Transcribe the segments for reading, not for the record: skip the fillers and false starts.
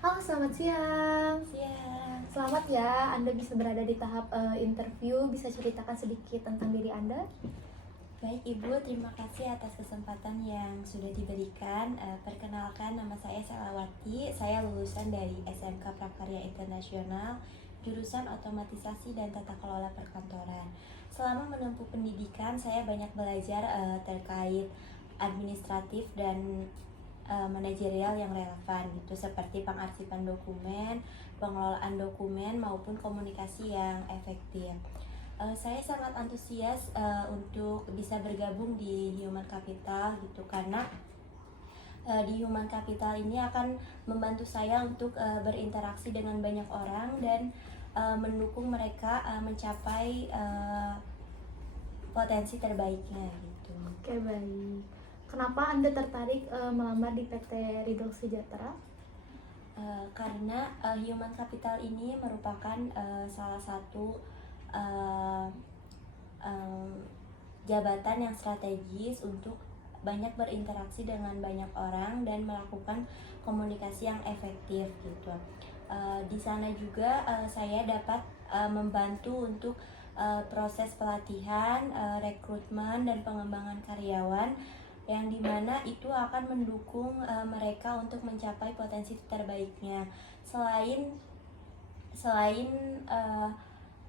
Halo, selamat siang. Siang. Selamat ya, Anda bisa berada di tahap interview. Bisa ceritakan sedikit tentang diri Anda? Baik Ibu, terima kasih atas kesempatan yang sudah diberikan. Perkenalkan, nama saya Selawati. Saya lulusan dari SMK Prakarya Internasional, jurusan Otomatisasi dan Tata Kelola Perkantoran. Selama menempuh pendidikan, saya banyak belajar terkait administratif dan manajerial yang relevan gitu, seperti pengarsipan dokumen, pengelolaan dokumen maupun komunikasi yang efektif. Saya sangat antusias untuk bisa bergabung di Human Capital gitu, karena di Human Capital ini akan membantu saya untuk berinteraksi dengan banyak orang dan mendukung mereka mencapai potensi terbaiknya gitu. Oke, baik. Kenapa Anda tertarik melamar di PT Ridho Sejahtera? Karena Human Capital ini merupakan salah satu uh, um, jabatan yang strategis untuk banyak berinteraksi dengan banyak orang dan melakukan komunikasi yang efektif gitu. Di sana juga saya dapat membantu untuk proses pelatihan, rekrutmen dan pengembangan karyawan, yang dimana itu akan mendukung mereka untuk mencapai potensi terbaiknya. Selain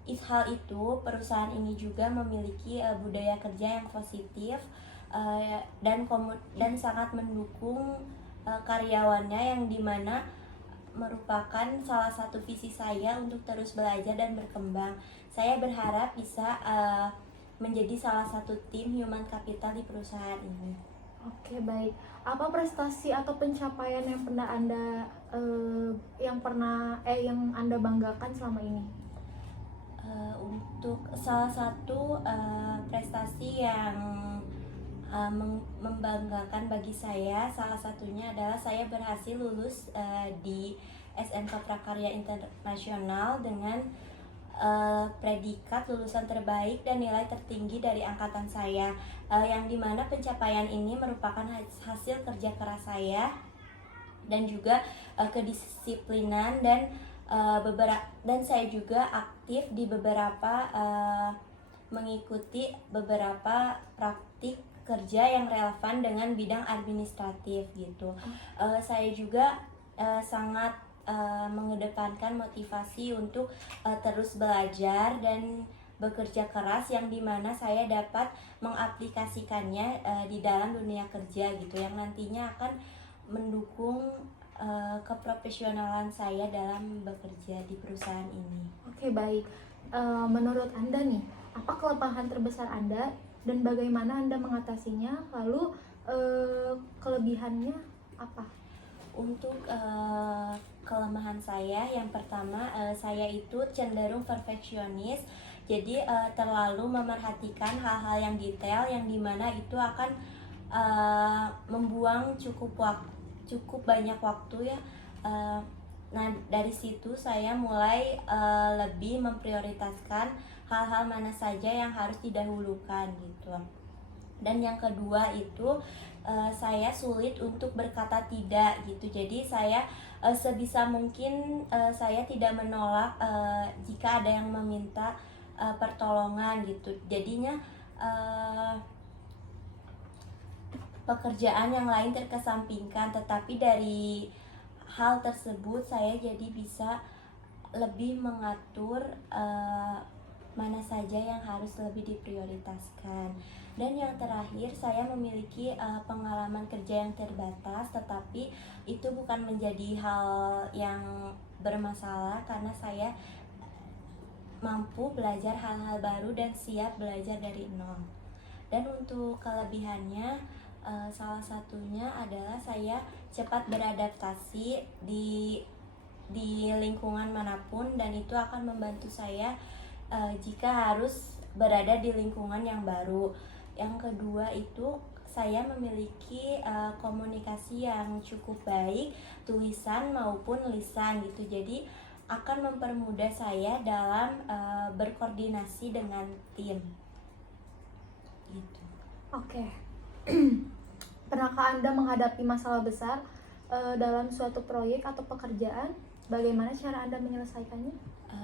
hal itu, perusahaan ini juga memiliki budaya kerja yang positif, dan sangat mendukung karyawannya, yang dimana merupakan salah satu visi saya untuk terus belajar dan berkembang. Saya berharap bisa menjadi salah satu tim Human Capital di perusahaan ini. Oke, baik. Apa prestasi atau pencapaian yang pernah Anda yang Anda banggakan selama ini? Untuk salah satu prestasi yang membanggakan bagi saya, salah satunya adalah saya berhasil lulus di SMK Prakarya Internasional dengan predikat lulusan terbaik dan nilai tertinggi dari angkatan saya, yang dimana pencapaian ini merupakan hasil kerja keras saya dan juga kedisiplinan, dan saya juga aktif di beberapa mengikuti beberapa praktik kerja yang relevan dengan bidang administratif gitu. Saya juga sangat mengedepankan motivasi untuk terus belajar dan bekerja keras, yang dimana saya dapat mengaplikasikannya di dalam dunia kerja gitu, yang nantinya akan mendukung keprofesionalan saya dalam bekerja di perusahaan ini. Oke, baik. Menurut Anda nih, apa kelemahan terbesar Anda dan bagaimana Anda mengatasinya? Lalu kelebihannya apa? Untuk kelemahan saya, yang pertama, saya itu cenderung perfeksionis, jadi terlalu memerhatikan hal-hal yang detail, yang dimana itu akan membuang cukup banyak waktu ya. Nah, dari situ saya mulai lebih memprioritaskan hal-hal mana saja yang harus didahulukan gitu. Dan yang kedua itu saya sulit untuk berkata tidak gitu. Jadi saya sebisa mungkin saya tidak menolak jika ada yang meminta pertolongan gitu. Jadinya pekerjaan yang lain terkesampingkan, tetapi dari hal tersebut saya jadi bisa lebih mengatur mana saja yang harus lebih diprioritaskan. Dan yang terakhir, saya memiliki pengalaman kerja yang terbatas, tetapi itu bukan menjadi hal yang bermasalah karena saya mampu belajar hal-hal baru dan siap belajar dari nol. Dan untuk kelebihannya, salah satunya adalah saya cepat beradaptasi di lingkungan manapun, dan itu akan membantu saya jika harus berada di lingkungan yang baru. Yang kedua itu saya memiliki komunikasi yang cukup baik, tulisan maupun lisan gitu. Jadi akan mempermudah saya dalam berkoordinasi dengan tim gitu. Oke. Pernahkah Anda menghadapi masalah besar dalam suatu proyek atau pekerjaan, bagaimana cara Anda menyelesaikannya?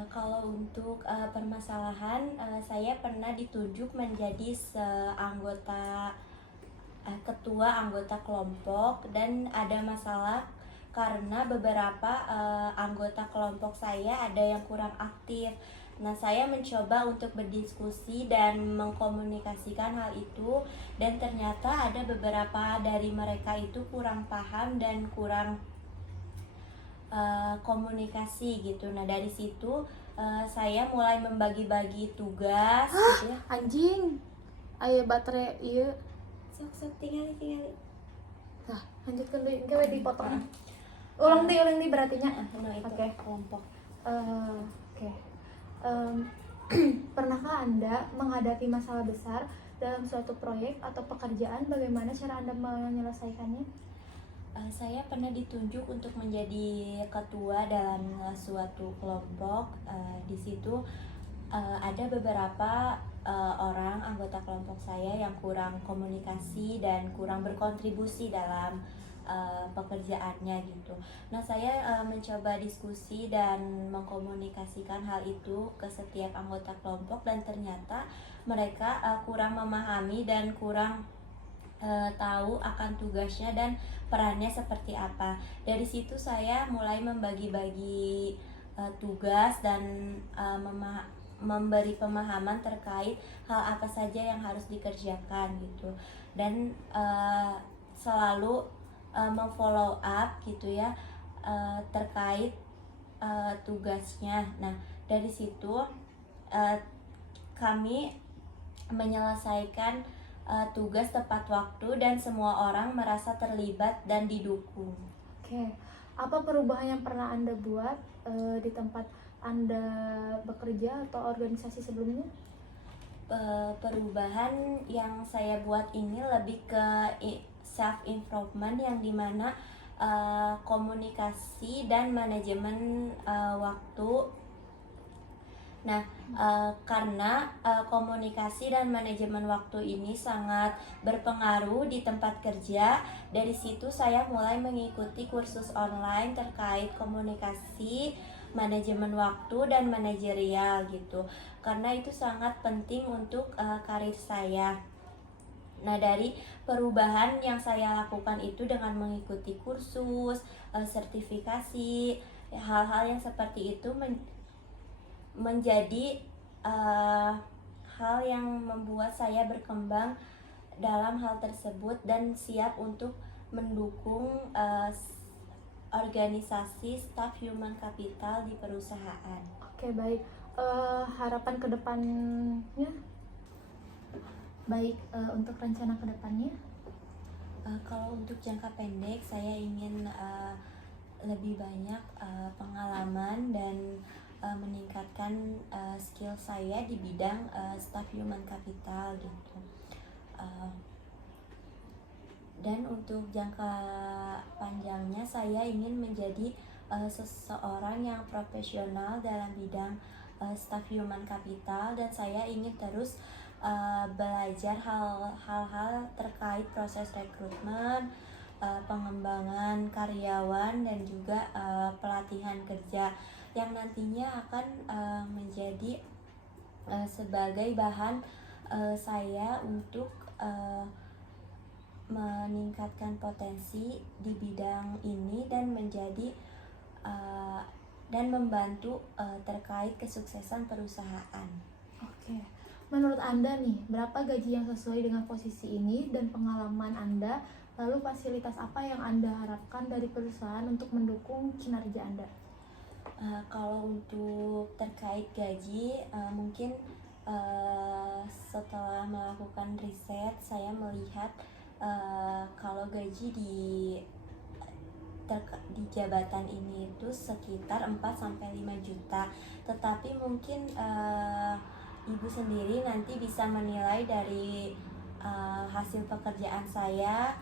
Kalau untuk permasalahan, saya pernah ditunjuk menjadi ketua anggota kelompok, dan ada masalah karena beberapa anggota kelompok saya ada yang kurang aktif. Nah, saya mencoba untuk berdiskusi dan mengkomunikasikan hal itu, dan ternyata ada beberapa dari mereka itu kurang paham dan kurang komunikasi gitu. Nah, dari situ saya mulai membagi-bagi tugas gitu ya. Anjing, aya baterai iya. Sok tinggal. Nah, lanjutkan deh, engke we dipotong. Ulang deh berartinya. No, itu Oke. kelompok. Oke. Pernahkah Anda menghadapi masalah besar dalam suatu proyek atau pekerjaan? Bagaimana cara Anda menyelesaikannya? Saya pernah ditunjuk untuk menjadi ketua dalam suatu kelompok. Di situ ada beberapa orang anggota kelompok saya yang kurang komunikasi dan kurang berkontribusi dalam pekerjaannya gitu. Nah, saya mencoba diskusi dan mengkomunikasikan hal itu ke setiap anggota kelompok, dan ternyata mereka kurang memahami dan kurang tahu akan tugasnya dan perannya seperti apa. Dari situ saya mulai membagi-bagi tugas dan memberi pemahaman terkait hal apa saja yang harus dikerjakan gitu, dan selalu memfollow up gitu ya terkait tugasnya. Nah, dari situ kami menyelesaikan tugas tepat waktu dan semua orang merasa terlibat dan didukung. Oke. Apa perubahan yang pernah Anda buat di tempat Anda bekerja atau organisasi sebelumnya? Perubahan yang saya buat ini lebih ke self improvement, yang dimana komunikasi dan manajemen waktu. Nah, karena komunikasi dan manajemen waktu ini sangat berpengaruh di tempat kerja, dari situ saya mulai mengikuti kursus online terkait komunikasi, manajemen waktu, dan manajerial gitu. Karena itu sangat penting untuk karir saya. Nah, dari perubahan yang saya lakukan itu dengan mengikuti kursus, sertifikasi, hal-hal yang seperti itu menjadi hal yang membuat saya berkembang dalam hal tersebut dan siap untuk mendukung organisasi staff human capital di perusahaan. Oke, baik. Harapan ke depannya? Baik, untuk rencana ke depannya? Kalau untuk jangka pendek, saya ingin lebih banyak pengalaman dan meningkatkan skill saya di bidang staff human capital gitu. Dan untuk jangka panjangnya, saya ingin menjadi seseorang yang profesional dalam bidang staff human capital, dan saya ingin terus belajar hal-hal terkait proses rekrutmen, pengembangan karyawan, dan juga pelatihan kerja yang nantinya akan menjadi sebagai bahan saya untuk meningkatkan potensi di bidang ini dan menjadi dan membantu terkait kesuksesan perusahaan. Oke. Menurut Anda nih, berapa gaji yang sesuai dengan posisi ini dan pengalaman Anda? Lalu fasilitas apa yang Anda harapkan dari perusahaan untuk mendukung kinerja Anda? Kalau untuk terkait gaji, mungkin setelah melakukan riset, saya melihat kalau gaji di jabatan ini itu sekitar 4-5 juta. Tetapi mungkin Ibu sendiri nanti bisa menilai dari hasil pekerjaan saya,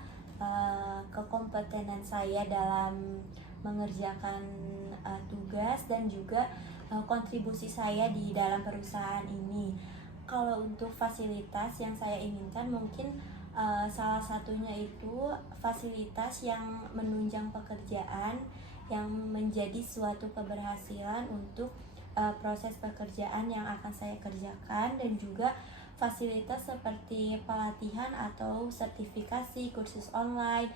kekompetenan saya dalam mengerjakan tugas, dan juga kontribusi saya di dalam perusahaan ini. Kalau untuk fasilitas yang saya inginkan, mungkin Salah satunya itu fasilitas yang menunjang pekerjaan yang menjadi suatu keberhasilan untuk proses pekerjaan yang akan saya kerjakan, dan juga fasilitas seperti pelatihan atau sertifikasi, kursus online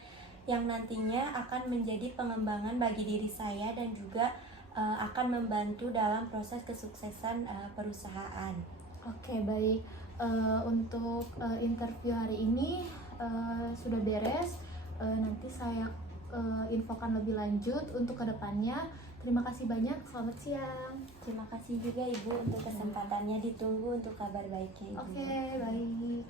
yang nantinya akan menjadi pengembangan bagi diri saya dan juga akan membantu dalam proses kesuksesan perusahaan. Oke, baik. Untuk interview hari ini sudah beres. Nanti saya infokan lebih lanjut untuk kedepannya. Terima kasih banyak. Selamat siang. Terima kasih juga Ibu untuk kesempatannya, ditunggu untuk kabar baiknya Ibu. Oke, baik.